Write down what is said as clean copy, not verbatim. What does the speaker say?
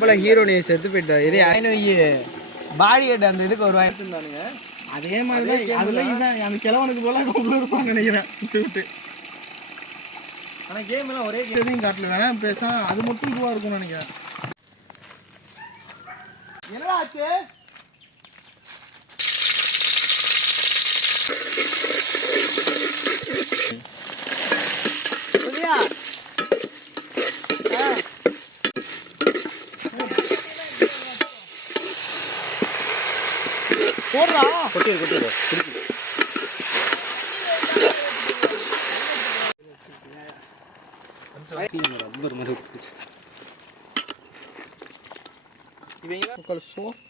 பொம்பளை ஹீரோனி செத்து போயிட்டா இதே பாடி ஹெட் அந்த இதுக்கு ஒரு வாய்ப்பு இருந்தானுங்க அதே மாதிரி தான் அதில் இதான் அந்த கிழவனுக்கு போல கொண்டு இருப்பான்னு நினைக்கிறேன் விட்டு ஆனால் கேம்லாம் ஒரே கேமையும் காட்டல வேணா பேச அது மட்டும் இதுவாக இருக்கும்னு நினைக்கிறேன். என்னடா ஆச்சு? போடுறா கொட்டி இவங்க